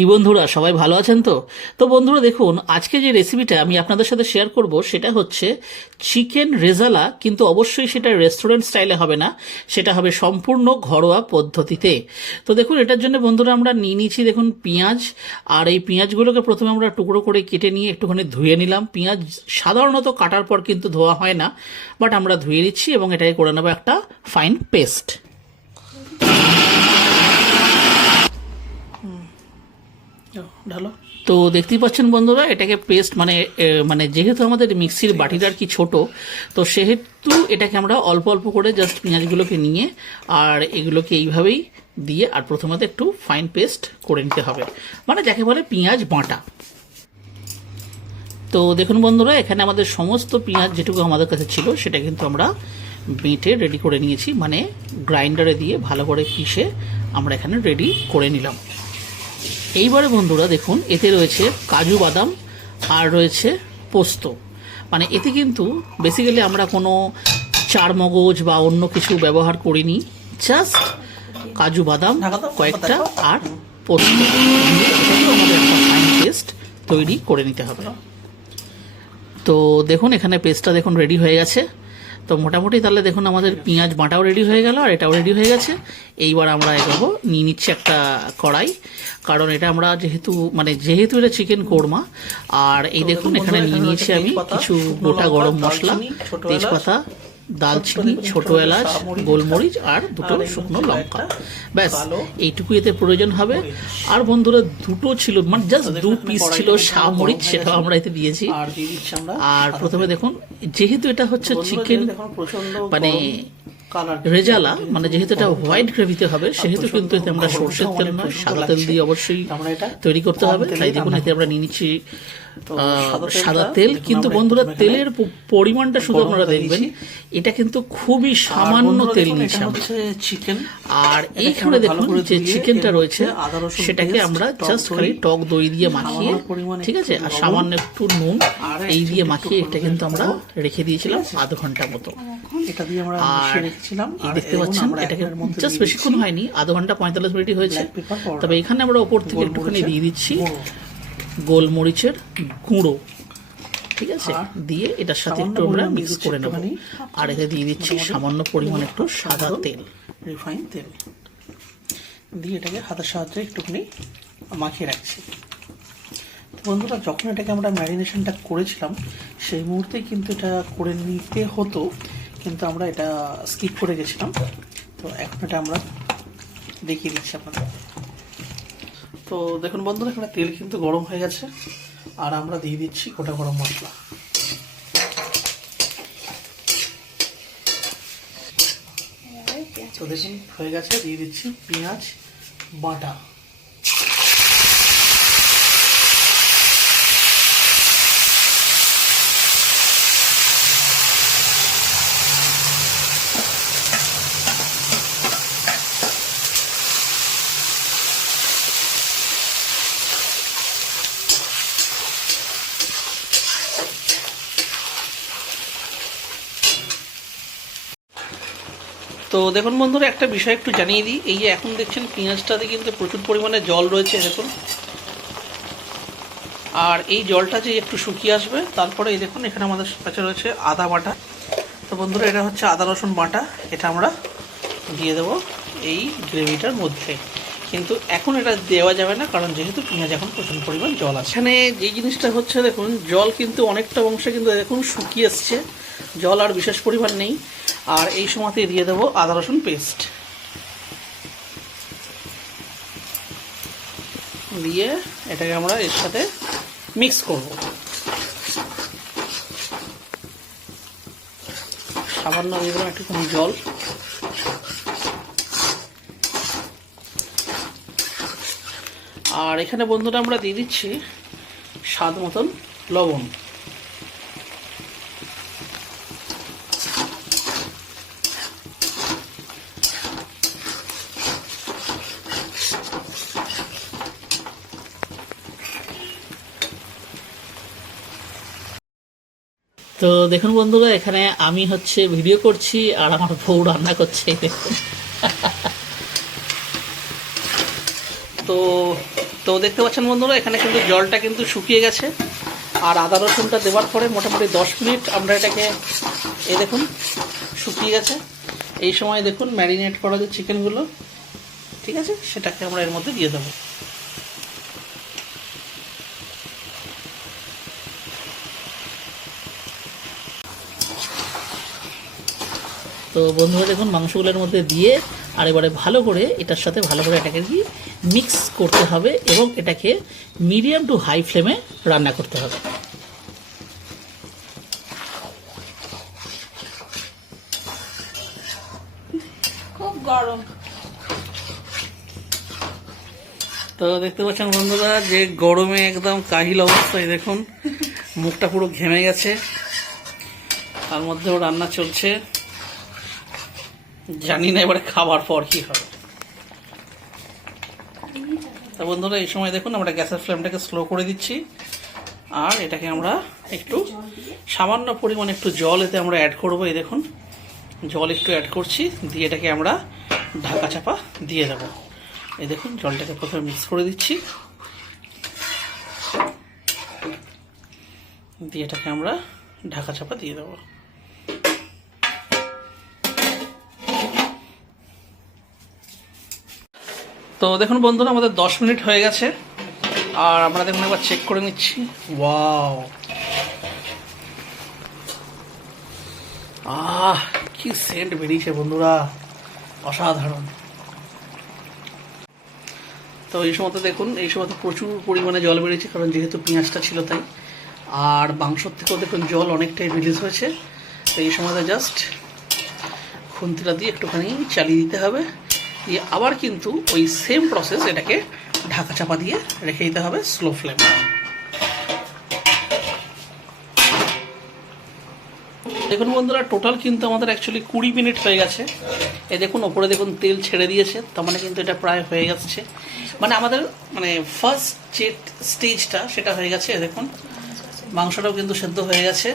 কি বন্ধুরা সবাই ভালো আছেন তো? তো বন্ধুরা দেখুন, আজকে যে রেসিপিটা আমি আপনাদের সাথে শেয়ার করব সেটা হচ্ছে চিকেন রেজালা, কিন্তু অবশ্যই সেটা রেস্টুরেন্ট স্টাইলে হবে না, সেটা হবে সম্পূর্ণ ঘরোয়া পদ্ধতিতে। তো দেখুন, এটার জন্য বন্ধুরা আমরা নিয়ে নিয়েছি দেখুন পেঁয়াজ, আর এই পেঁয়াজগুলোকে প্রথমে আমরা টুকরো করে কেটে নিয়ে একটুখানি ধুয়ে নিলাম। পেঁয়াজ সাধারণত কাটার পর কিন্তু ধোয়া হয় না, বাট আমরা ধুয়ে নিচ্ছি এবং এটাকে করে নেবো একটা ফাইন পেস্ট। তো দেখতেই পাচ্ছেন বন্ধুরা, এটাকে পেস্ট মানে যেহেতু আমাদের মিক্সির বাটিটা আর কি ছোট, তো সেহেতু এটাকে আমরা অল্প অল্প করে জাস্ট পেঁয়াজগুলোকে নিয়ে আর এগুলোকে এইভাবেই দিয়ে আর প্রথমত একটু ফাইন পেস্ট করে নিতে হবে, মানে যাকে বলে পেঁয়াজ বাটা। তো দেখুন বন্ধুরা, এখানে আমাদের সমস্ত পেঁয়াজ যেটুকু আমাদের কাছে ছিল সেটা কিন্তু আমরা বেটে রেডি করে নিয়েছি, মানে গ্রাইন্ডারে দিয়ে ভালো করে পিষে আমরা এখানে রেডি করে নিলাম। এইবারে বন্ধুরা দেখুন, এতে রয়েছে কাজু বাদাম আর রয়েছে পোস্ত, মানে এতে কিন্তু বেসিক্যালি আমরা কোনো চার মগজ বা অন্য কিছু ব্যবহার করিনি, জাস্ট কাজু বাদাম কয়েকটা আর পোস্ত দিয়ে আমাদের একটা ফাইন পেস্ট তৈরি করে নিতে হবে। তো দেখুন, এখানে পেস্টটা দেখুন রেডি হয়ে গেছে। তো মোটামুটি তাহলে দেখুন আমাদের পেঁয়াজ বাটাও রেডি হয়ে গেল আর এটাও রেডি হয়ে গেছে। এইবার আমরা এগোবো, নিয়ে নিচ্ছি একটা কড়াই, কারণ এটা আমরা যেহেতু এটা চিকেন কোরমা। আর এই দেখুন, এখানে নিয়ে নিয়েছি আমি কিছু গোটা গরম মশলা, তেজপাতা, দালচিনি, ছোট এলাচ, গোলমরিচ আর দুটো শুকনো লঙ্কা, ব্যাস এইটুকু এতে প্রয়োজন হবে। আর বন্ধুরা দুটো ছিল, মানে জাস্ট 2 পিস ছিল শাহমরিচ, সেটাও আমরা এতে দিয়েছি। আর প্রথমে দেখুন, যেহেতু এটা হচ্ছে চিকেন মানে রেজালা, মানে যেহেতু এটা হোয়াইট গ্রেভিতে হবে, সেহেতু কিন্তু এতে আমরা সরষের তেল নয় সাদা তেল দিয়ে অবশ্যই তৈরি করতে হবে। তাই দেখুন, এতে আমরা নিয়ে নিচ্ছি সাদা তেল। কিন্তু বন্ধুরা তেলের পরিমাণটা শুধু আপনারা দেখবেন, এটা কিন্তু খুবই সামান্য তেল নিয়েছি চিকেন। আর এইখানে দেখুন যে চিকেনটা রয়েছে সেটাকে আমরা জাস্ট খালি টক দই দিয়ে মাখিয়ে, ঠিক আছে, আর সামান্য একটু নুন এই দিয়ে মাখিয়ে এটা কিন্তু আমরা রেখে দিয়েছিলাম আধ ঘন্টা মতো। আর এই দেখতে পাচ্ছেন, এটাকে জাস্ট বেশিক্ষণ হয়নি, আধ ঘন্টা 45 মিনিটই হয়েছে। তবে এখানে আমরা ওপর থেকে একটুখানি দিয়ে দিচ্ছি গোলমরিচের গুঁড়ো, ঠিক আছে, দিয়ে এটার সাথে একটু আমরা মিক্স করে নেব। আর এতে দিয়ে দিচ্ছি সামান্য পরিমাণ একটু সাদা তেল, রিফাইন তেল দিয়ে এটাকে হাতের সাহায্যে একটুখানি মাখিয়ে রাখছি। বন্ধুরা, যখন এটাকে আমরা ম্যারিনেশনটা করেছিলাম সেই মুহূর্তেই কিন্তু এটা করে নিতে হতো, কিন্তু আমরা এটা স্কিপ করে গেছিলাম। তো এখন এটা আমরা দেখিয়ে দিচ্ছি আপনাদের। তো দেখুন বন্ধুরা, এখানে তেল কিন্তু গরম হয়ে গেছে আর আমরা দিয়ে দিচ্ছি গোটা গরম মশলা। তো দেখুন হয়ে গেছে, দিয়ে দিচ্ছি পেঁয়াজ বাটা। তো দেখুন বন্ধুরা, একটা বিষয় একটু জানিয়ে দিই, এই যে এখন দেখছেন পেঁয়াজটাতে কিন্তু প্রচুর পরিমাণে জল রয়েছে দেখুন, আর এই জলটা যে একটু শুকিয়ে আসবে তারপরে এই দেখুন এখানে আমাদের কাছে রয়েছে আদা বাটা। তো বন্ধুরা, এটা হচ্ছে আদা রসুন বাটা, এটা আমরা দিয়ে দেবো এই গ্রেভিটার মধ্যে। কিন্তু এখন এটা দেওয়া যাবে না, কারণ যেহেতু পেঁয়াজ এখন প্রচুর পরিমাণ জল আছে। এখানে যে জিনিসটা হচ্ছে দেখুন, জল কিন্তু অনেকটা অংশে কিন্তু দেখুন শুকিয়ে এসছে, জল আর বিশেষ পরিমাণ নেই। আর এই সময়তে দিয়ে দেবো আদা রসুন পেস্ট, দিয়ে এটাকে আমরা এর সাথে মিক্স করব। সামান্য দিয়ে দেবো একটুখানি জল, আর এখানে বন্ধুরা আমরা দিয়ে দিচ্ছি স্বাদ মতন লবণ। তো দেখুন বন্ধুরা, এখানে আমি হচ্ছে ভিডিও করছি আর আমার বউ রান্না করছে, দেখুন। তো তো দেখতে পাচ্ছেন বন্ধুরা এখানে কিন্তু জলটা কিন্তু শুকিয়ে গেছে। আর আদা রসুনটা দেওয়ার পরে মোটামুটি 10 মিনিট আমরা এটাকে এই দেখুন শুকিয়ে গেছে। এই সময় দেখুন ম্যারিনেট করা যে চিকেনগুলো, ঠিক আছে, সেটাকে আমরা এর মধ্যে দিয়ে দেবো। তো বন্ধুরা দেখুন মাংসগুলোর মধ্যে দিয়ে আর এবারে ভালো করে এটার সাথে ভালো করে এটাকে কি মিক্স করতে হবে এবং এটাকে মিডিয়াম টু হাই ফ্লেমে রান্না করতে হবে। খুব গরম। তো দেখতে পাচ্ছেন বন্ধুরা যে গরমে একদম কাহিল অবস্থায় দেখুন মুখটা পুরো ঘেমে গেছে, তার মধ্যেও রান্না চলছে, জানি না এবারে খাবার পর কি হবে। তা বন্ধুরা এই সময় দেখুন আমরা গ্যাসের ফ্লেমটাকে স্লো করে দিচ্ছি আর এটাকে আমরা একটু সামান্য পরিমাণে একটু জল এতে আমরা অ্যাড করবো। এই দেখুন জল একটু অ্যাড করছি, দিয়ে এটাকে আমরা ঢাকা চাপা দিয়ে দেবো। এই দেখুন জলটাকে প্রথমে মিক্স করে দিচ্ছি, দিয়ে এটাকে আমরা ঢাকা চাপা দিয়ে দেবো। তো দেখুন বন্ধুরা আমাদের 10 মিনিট হয়ে গেছে আর আমরা দেখুন একবার চেক করে নিচ্ছি। ওয়াও, কি সেন্ট বেরিয়েছে বন্ধুরা, অসাধারণ। তো এই সময় দেখুন এই সময় প্রচুর পরিমাণে জল বেরিয়েছে, কারণ যেহেতু পেঁয়াজটা ছিল তাই। আর মাংসর থেকেও দেখুন জল অনেকটাই রিলিজ হয়েছে। তো এই সময়টা জাস্ট খুন্তিটা দিয়ে একটুখানি চালিয়ে দিতে হবে, দিয়ে আবার কিন্তু ওই সেম প্রসেস এটাকে ঢাকা চাপা দিয়ে রেখে দিতে হবে স্লো ফ্লেম। দেখুন বন্ধুরা টোটাল কিন্তু আমাদের অ্যাকচুয়ালি 20 মিনিট হয়ে গেছে। এই দেখুন ওপরে দেখুন তেল ছেড়ে দিয়েছে, তার মানে কিন্তু এটা প্রায় হয়ে যাচ্ছে, মানে আমাদের মানে ফার্স্ট যে স্টেজটা সেটা হয়ে গেছে। দেখুন মাংসটাও কিন্তু সেদ্ধ হয়ে গেছে।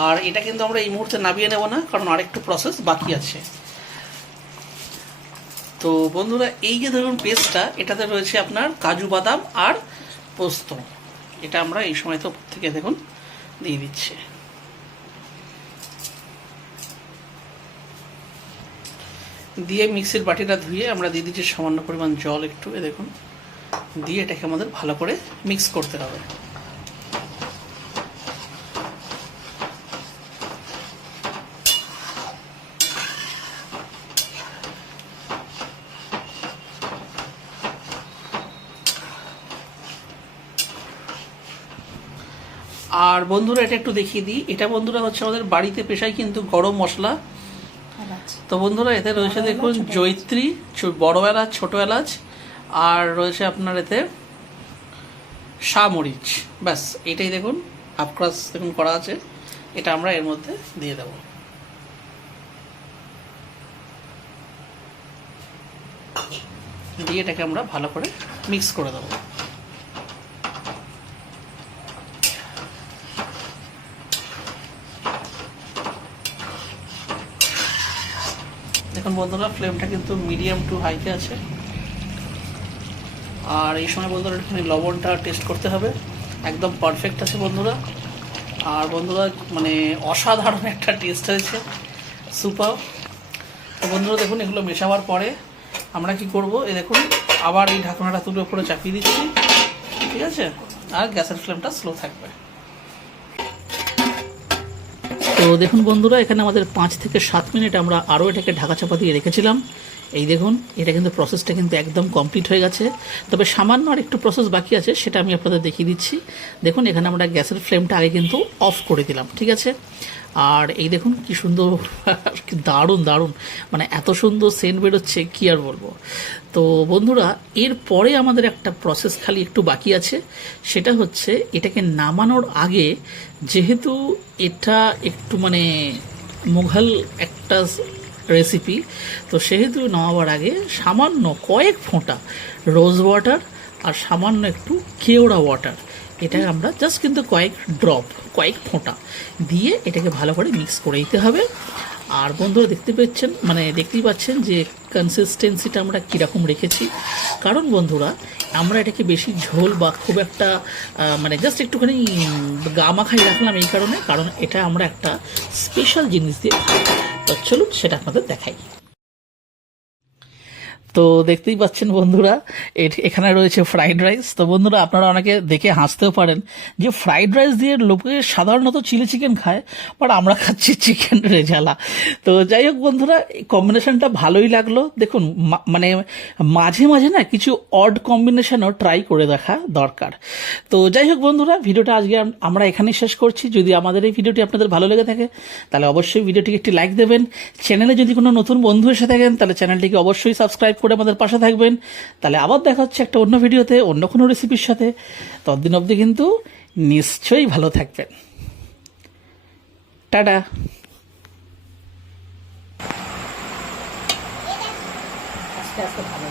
আর এটা কিন্তু আমরা এই মুহূর্তে নামিয়ে নেব না, কারণ আরেকটু প্রসেস বাকি আছে। তো বন্ধুরা এই যে ধরুন পেস্টটা, এটাতে রয়েছে আপনার কাজু বাদাম আর পোস্ত, এটা আমরা এই সময় তো থেকে দেখুন দিয়ে দিচ্ছি। দিয়ে মিক্সির বাটিটা ধুয়ে আমরা দিয়ে দিচ্ছি সামান্য পরিমাণ জল একটু, দেখুন দিয়ে এটাকে আমাদের ভালো করে মিক্স করতে হবে। আর বন্ধুরা এটা একটু দেখিয়ে দিই, এটা বন্ধুরা হচ্ছে আমাদের বাড়িতে পেশায় কিন্তু গরম মশলা। তো বন্ধুরা এতে রয়েছে দেখুন জয়িত্রী, বড় এলাচ, ছোট এলাচ, আর রয়েছে আপনার এতে শামরিচ, ব্যাস এটাই দেখুন হাফ ক্রাশ দেখুন করা আছে। এটা আমরা এর মধ্যে দিয়ে দেব। দিয়ে এটাকে আমরা ভালো করে মিক্স করে দেবো। দেখুন বন্ধুরা ফ্লেমটা কিন্তু মিডিয়াম টু হাইতে আছে। আর এই সময় বন্ধুরা একটুখানি লবণটা টেস্ট করতে হবে, একদম পারফেক্ট আছে বন্ধুরা। আর বন্ধুরা মানে অসাধারণ একটা টেস্ট হয়েছে, সুপার। তো বন্ধুরা দেখুন এগুলো মেশাবার পরে আমরা কি করব, এই দেখুন আবার এই ঢাকনাটা তুলে উপরে চাপিয়ে দিচ্ছি, ঠিক আছে, আর গ্যাসের ফ্লেমটা স্লো থাকবে। তো দেখুন বন্ধুরা এখানে আমাদের 5 থেকে 7 মিনিট আমরা আরও এটাকে ঢাকা চাপা দিয়ে রেখেছিলাম। এই দেখুন এটা কিন্তু প্রসেসটা কিন্তু একদম কমপ্লিট হয়ে গেছে, তবে সামান্য আর একটু প্রসেস বাকি আছে, সেটা আমি আপনাদের দেখিয়ে দিচ্ছি। দেখুন এখানে আমরা গ্যাসের ফ্লেমটা আগে কিন্তু অফ করে দিলাম, ঠিক আছে। আর এই দেখুন কি সুন্দর, দারুণ দারুণ, মানে এত সুন্দর সেন্ট বেরোচ্ছে কি আর বলবো। তো বন্ধুরা এরপরে আমাদের একটা প্রসেস খালি একটু বাকি আছে, সেটা হচ্ছে এটাকে নামানোর আগে, যেহেতু এটা একটু মানে মুঘল একটা রেসিপি, তো সেহেতু নামাবার আগে সামান্য কয়েক ফোঁটা রোজ ওয়াটার আর সামান্য একটু কেওড়া ওয়াটার, এটা আমরা জাস্ট কিন্তু কয়েক ড্রপ, কয়েক ফোঁটা দিয়ে এটাকে ভালো করে মিক্স করে দিতে হবে। আর বন্ধুরা দেখতেই পাচ্ছেন যে কনসিস্টেন্সিটা আমরা কীরকম রেখেছি। কারণ বন্ধুরা আমরা এটাকে বেশি ঝোল বা খুব একটা জাস্ট একটুখানি গা মাখাই রাখলাম এই কারণ এটা আমরা একটা স্পেশাল জিনিস দিয়ে খাই। তো চলুন সেটা আপনাদের দেখাই। তো দেখতেই পাচ্ছেন বন্ধুরা এখানে রয়েছে ফ্রাইড রাইস। তো বন্ধুরা আপনারা অনেকে দেখে হাসতেও পারেন যে ফ্রাইড রাইস দিয়ে লোকে সাধারণত চিলি চিকেন খায়, বাট আমরা খাচ্ছি চিকেন রেজালা। তো যাই হোক বন্ধুরা, এই কম্বিনেশনটা ভালোই লাগলো। দেখুন মাঝে মাঝে না কিছু অড কম্বিনেশনও ট্রাই করে দেখা দরকার। তো যাই হোক বন্ধুরা, ভিডিওটা আজকে আমরা এখানেই শেষ করছি। যদি আমাদের এই ভিডিওটি আপনাদের ভালো লেগে থাকে তাহলে অবশ্যই ভিডিওটিকে একটি লাইক দেবেন। চ্যানেলে যদি কোনো নতুন বন্ধু এসে থাকেন তাহলে চ্যানেলটিকে অবশ্যই সাবস্ক্রাইব করে আমাদের পাশে থাকবেন। তাহলে আবার দেখা হচ্ছে একটা অন্য ভিডিওতে অন্য কোনো রেসিপির সাথে। ততদিন অবধি কিন্তু নিশ্চয়ই ভালো থাকবেন। টাটা। আস্তে আস্তে ভালো।